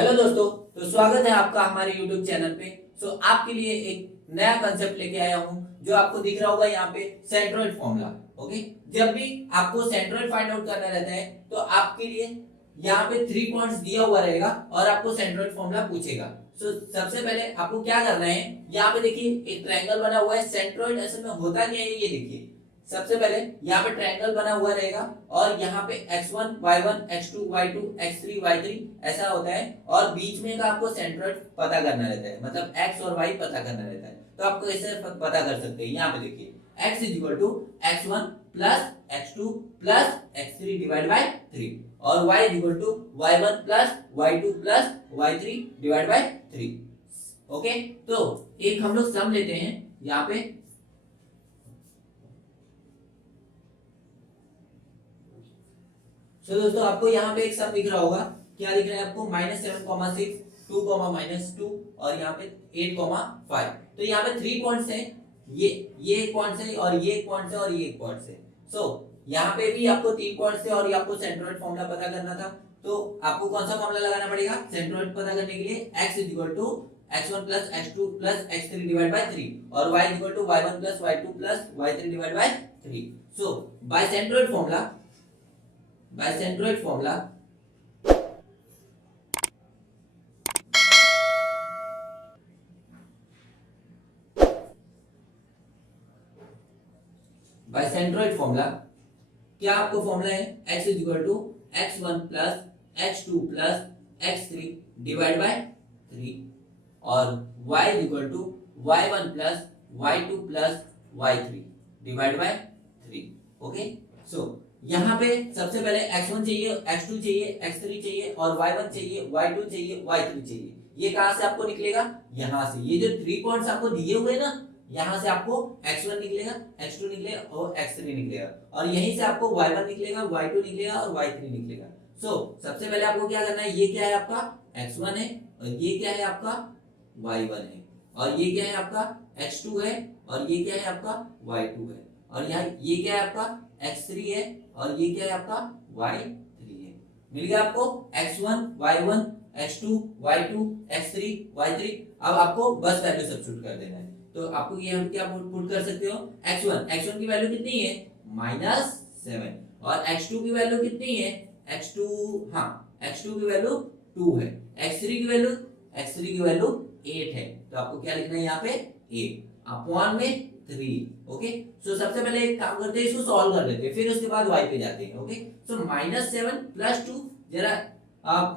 Hello दोस्तों। तो स्वागत है आपका हमारे YouTube चैनल पे। आपके लिए एक नया कंसेप्ट लेके आया हूँ जो आपको दिख रहा होगा यहाँ पे, सेंट्रोइड फॉर्मूला। ओके, जब भी आपको सेंट्रोइड फाइंड आउट करना रहता है तो आपके लिए यहाँ पे 3 पॉइंट्स दिया हुआ रहेगा और आपको सेंट्रोइड फॉर्मूला पूछेगा। सबसे पहले आपको क्या करना है, यहाँ पे देखिए एक ट्रायंगल बना हुआ है। सेंट्रोइड असल में होता क्या है ये देखिए। सबसे पहले यहाँ पे ट्रायंगल बना हुआ रहेगा और यहाँ पे x1 y1 x2 y2 x3 y3 ऐसा होता है और बीच में का आपको सेंट्रोइड पता करना रहता है, मतलब x और y पता करना रहता है। तो आपको ऐसे पता कर सकते हैं। यहाँ पे देखिए x is equal to x1 plus x2 plus x3 divide by 3 और y is equal to y1 plus y2 plus y3 divide by 3। Okay, तो एक हम लोग सम लेते हैं यहाँ पे। दोस्तों आपको यहाँ पे एक सम दिख रहा होगा। क्या दिख रहा है आपको? -7,6 2, -2 और यहाँ पे 8,5। तो यहाँ पे 3 पॉइंट्स हैं। ये एक पॉइंट है और ये एक पॉइंट है और ये एक पॉइंट है। यहाँ पे भी आपको 3 पॉइंट्स थे और ये आपको सेंट्रोइड फॉर्मूला पता करना था। तो आपको कौन सा फॉर्मूला लगाना पड़ेगा सेंट्रोइड पता करने के लिए? x is equal to x1 plus x2 plus x3 divide by 3 और y is equal to y1 plus y2 plus y3 divide by 3। So by centroid formula by centroid formula क्या आपको formula है x is equal to x1 plus x2 plus x3 divide by 3 और y is equal to y1 plus y2 plus y3 divide by 3। Okay, यहाँ पे सबसे पहले x1 चाहिए, x2 चाहिए, x3 चाहिए और y1 चाहिए, y2 चाहिए, y3 चाहिए। ये कहां से आपको निकलेगा? यहाँ से। ये जो 3 पॉइंट्स आपको दिए हुए ना, यहाँ से आपको x1 निकलेगा, x2 निकलेगा और x3 निकलेगा और यहीं से आपको y1 निकलेगा, y2 निकलेगा और y3 निकलेगा। सबसे पहले आपको क्या करना है, ये क्या है आपका x1 है और ये क्या है आपका y1 है और ये क्या है आपका x2 है और ये क्या है आपका y2 है और यहाँ ये क्या है आपका x3 है और ये क्या है आपका y3 है। मिल गया आपको x1 y1 x2 y2 x3 y3। अब आपको बस वैल्यू सब्स्टिट्यूट कर देना है। तो आपको ये हम क्या पुट कर सकते हो? x1 की वैल्यू कितनी है? -7 और x2 की वैल्यू कितनी है? x2 की वैल्यू 2 है। x3 की वैल्यू 8 है। तो आपको क्या लिखना है यहाँ पे? 8 अपॉन में 3। ओके, सबसे पहले एक काम करते हैं, इसको सॉल्व कर लेते हैं, फिर उसके बाद y पे जाते हैं। ओके, -7 प्लस 2, जरा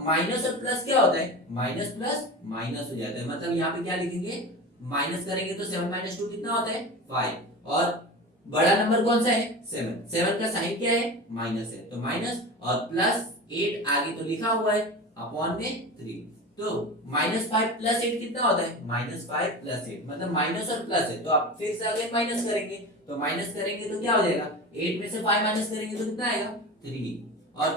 माइनस और प्लस क्या होता है? माइनस प्लस माइनस हो जाता है। मतलब यहाँ पे क्या लिखेंगे? माइनस करेंगे तो 7 - 2 कितना होता है? 5 और बड़ा नंबर कौन सा है? 7 का साइन क्या है? माइनस है, तो माइनस और प्लस 8 आगे तो लिखा हुआ है अपॉन में 3। तो -5 प्लस 8 कितना होता है? -5 प्लस 8, मतलब माइनस और प्लस है। तो आप फिर से आगे माइनस करेंगे, तो माइनस करेंगे तो क्या हो जाएगा? 8 में से 5 माइनस करेंगे तो कितना आएगा? 3 और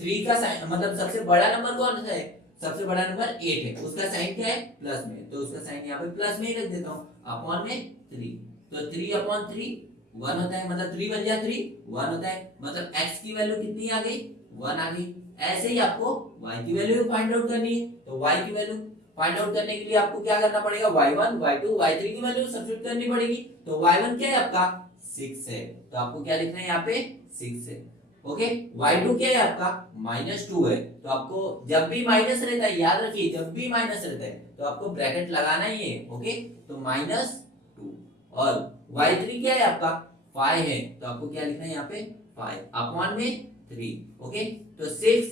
3 का साइन, मतलब सबसे बड़ा नंबर कौन सा है? सबसे बड़ा नंबर 8 है, उसका साइन क्या है? प्लस में, तो उसका साइन यहाँ पे प्लस में ही रख देता हूँ अपॉन में 3। तो 3 अपॉन 3 1 होता है, मतलब 3 बन गया, 3 1 होता है, मतलब x की वैल्यू कितनी आ गई? 1 आ गई। ऐसे ही आपको y की वैल्यू फाइंड आउट करनी है। तो y की वैल्यू फाइंड आउट करने के लिए आपको क्या करना पड़ेगा? y1 y2 y3 की वैल्यू सब्स्टिट्यूट करनी पड़ेगी। तो y1 क्या है आपका? 6 है, तो आपको क्या लिखना है यहाँ पे? 6 है। ओके, y2 क्या है आपका? -2 है। तो आपको जब भी माइनस रहता है, याद रखिए, जब भी माइनस रहता है तो आपको ब्रैकेट लगाना ही है। ओके, तो -2 और y3 क्या है आपका? 5 है, तो आपको क्या लिखना है यहाँ पे? 5 अपॉन में 3। ओके, तो 6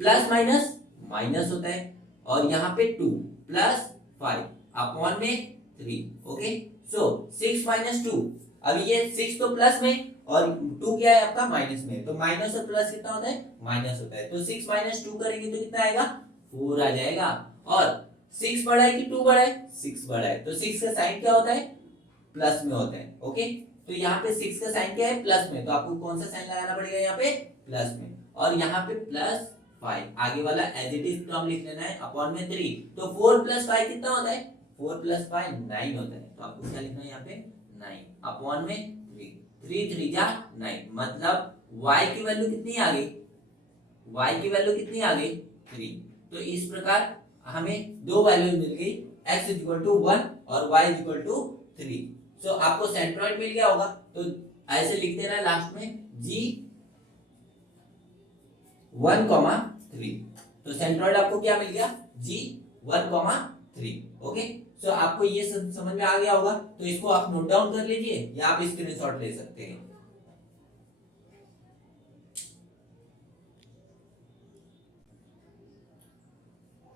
प्लस माइनस माइनस होता है और यहाँ पे 2 प्लस 5 अपॉन में 3। ओके, 6 - 2, अब ये 6 तो प्लस में और 2 क्या है आपका? माइनस में, तो माइनस और प्लस कितना होता है? माइनस होता है। तो 6 - 2 करेंगे तो कितना आएगा? 4 आ जाएगा। और 6 बड़ा है कि 2 बड़ा है? 6 बड़ा है, तो 6 का साइन क्या होता है? प्लस में होता है। ओके, तो यहाँ पे 6 का साइन क्या है? प्लस में, तो आपको कौन सा साइन लगाना पड़ेगा यहाँ पे? प्लस में, और यहाँ पे +5 आगे वाला एज इट इज टर्म लिख लेना है अपॉन में 3। तो 4 + 5 कितना होता है? 4 + 5 9 होता है, तो आपको क्या लिखना है यहाँ पे? 9 अपॉन में 3। 3 3 जा 9, मतलब y की वैल्यू कितनी आ गई? y की वैल्यू कितनी आ गई? 3। तो इस प्रकार हमें दो वैल्यू मिल गई, x इक्वल टू 1 और y इक्वल टू 3। सो आपको सेंट्रॉइड मिल गया होगा, तो ऐसे लिख देना लास्ट में g 1,3। तो सेंट्रॉइड आपको क्या मिल गया, g 1,3। ओके, सो आपको ये सब समझ में आ गया होगा, तो इसको आप नोट डाउन कर लीजिए या आप स्क्रीनशॉट ले सकते हैं।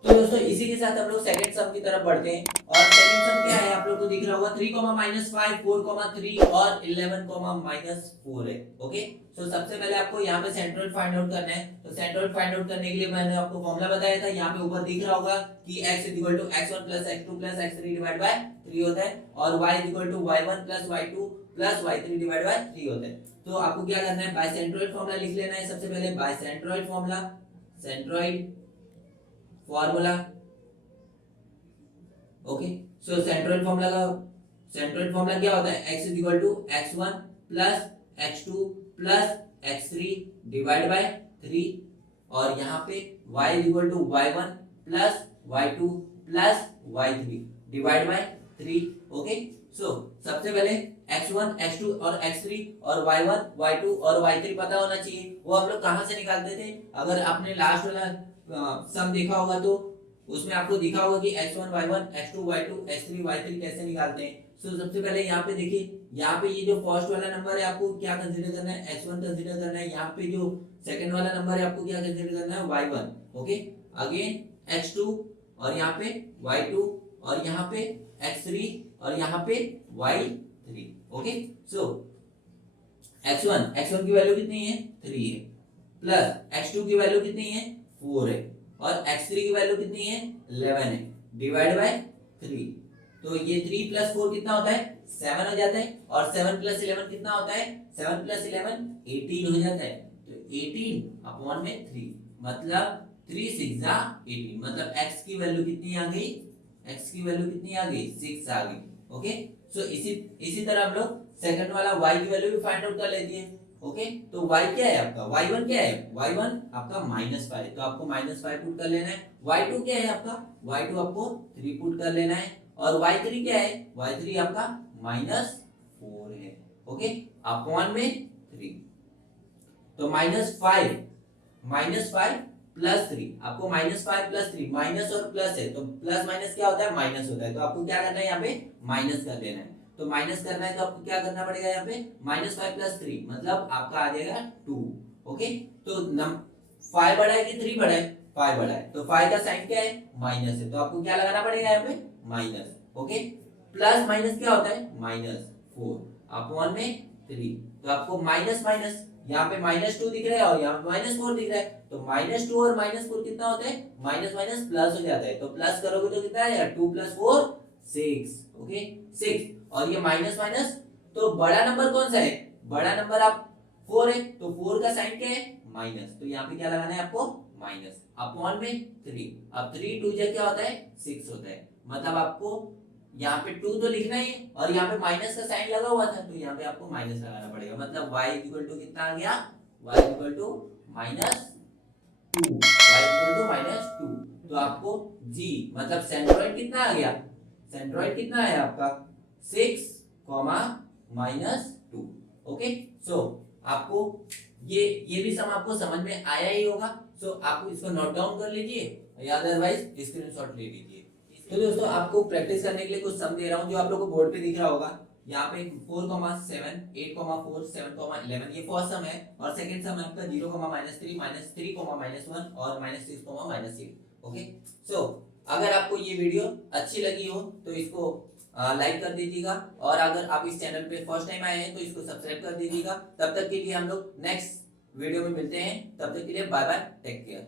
तो दोस्तों इसी के साथ हम लोग सेकंड सम की तरफ बढ़ते हैं, और सेकंड सम क्या है आप लोग को दिख रहा होगा, 3, -5, 4, 3 और 11, -4 है। ओके, तो सबसे पहले आपको यहाँ पे सेंट्रोइड फाइंड आउट करना है। तो सेंट्रोइड फाइंड आउट करने के लिए मैंने आपको फॉर्मूला बताया था, यहाँ पे ऊपर दिख रहा होगा कि x x1 + x2 + x3 divide by 3 होता है, और y y1 + y2 + y3 divide by 3 होता है। तो आपको क्या करना है, बाय सेंट्रोइड फॉर्मूला लिख लेना है। सबसे पहले by centroid formula, centroid formula. Okay, so centroid formula क्या होता है, x x1 + x2 + x3 divide by 3, और यहाँ पे y y1 + y2 + y3 divide by 3। Okay, so सबसे पहले x1 x2 और x3 और y1 y2 और y3 पता होना चाहिए। वो हम लोग कहाँ से निकालते थे, अगर आपने लास्ट वाला सम देखा होगा तो उसमें आपको दिखा होगा कि x1 y1 x2 y2 x3 y3 कैसे निकालते हैं। सो सबसे पहले यहाँ पे देखिए, यहाँ पे ये जो फर्स्ट वाला नंबर है आपको क्या कंसीडर करना है, x1 कंसीडर करना है। यहाँ पे जो सेकंड वाला नंबर है आपको क्या कंसीडर करना है, y1। ओके, अगेन x2 और यहाँ पे y2 और यहाँ पे x3 और यहाँ पे y3। ओके, सो x1 की वैल्यू कितनी है, 3 है, प्लस x2 की वैल्यू कितनी है, 4 है, और x3 की वैल्यू कितनी है, 11 है, डिवाइड बाय 3। तो ये 3 + 4 कितना होता है, 7 हो जाता है, और 7 + 11 कितना होता है, 7 + 11 18 हो जाता है। तो 18/3 मतलब 3 6 18, मतलब x की वैल्यू कितनी आ गई, x की वैल्यू कितनी आ गई, 6 आ गई। ओके, सो इसी तरह हम लोग सेकंड वाला y की वैल्यू भी फाइंड आउट कर लेते हैं। ओके, तो y क्या है आपका, y1 क्या है, y1 आपका -5, तो आपको -5 पुट कर लेना है। y2 क्या है आपका, y2 आपको 3 पुट कर लेना है, और y3 क्या है, y3 आपका -4 है। ओके, अपॉन में 3, तो -5 + 3, आपको -5 + 3, माइनस और प्लस है तो प्लस माइनस क्या होता है, माइनस होता है, तो आपको क्या करना है, यहाँ पे माइनस कर लेना है। तो माइनस करना है तो आपको क्या करना पड़ेगा, यहाँ पे -5 + 3 मतलब आपका आ जाएगा 2। ओके, तो 5 बड़ा है कि 3 बड़ा है, 5 बड़ा है, तो 5 का साइन क्या है, माइनस है, तो आपको क्या लगाना पड़ेगा यहाँ पे, माइनस। ओके, प्लस माइनस क्या होता है, -4 अपॉन में 3, तो आपको माइनस माइनस यहाँ पे -2 दिख रहा है और यहाँ पे -4 दिख रहा है, तो -2 और -4 कितना होता है, माइनस माइनस प्लस हो जाता है, तो प्लस करोगे तो कितना आएगा, 2 + 4 6। ओके, 6, और ये माइनस माइनस, तो बड़ा नंबर कौन सा है, बड़ा नंबर आप 4 है, तो 4 का साइन क्या है, माइनस, तो यहाँ पे क्या लगाना है आपको, माइनस अपॉन में 3। अब 3 2 क्या होता है, 6 होता है, मतलब आपको यहाँ पे 2 तो लिखना ही है, और यहाँ पे माइनस का साइन लगा हुआ था, तो यहाँ पे आपको माइनस लगाना पड़ेगा, मतलब y कितना आ गया, y -2, तो आपको g मतलब सेंट्रोइड कितना आ गया, सेंट्रोइड कितना है आपका 6, -2। ओके, सो आपको ये भी सम आपको समझ में आया ही होगा। सो आपको इसको नोट डाउन कर लीजिए या अदरवाइज स्क्रीनशॉट ले लीजिए। तो दोस्तों आपको प्रैक्टिस करने के लिए कुछ सम दे रहा हूँ जो आप लोगों को बोर्ड पे दिख रहा होगा। यहाँ पे 4,7, 8,4, 7,11 ये फर्स्ट सम है, और सेकंड सम है आपका 0, -3, -3, -1 और -6, -6। ओके, सो अगर आपको ये वीडियो अच्छी लगी हो तो इसको लाइक कर दीजिएगा, और अगर आप इस चैनल पे फर्स्ट टाइम आए हैं तो इसको सब्सक्राइब कर दीजिएगा। तब तक के लिए हम लोग नेक्स्ट वीडियो में मिलते हैं, तब तक के लिए बाय बाय, टेक केयर।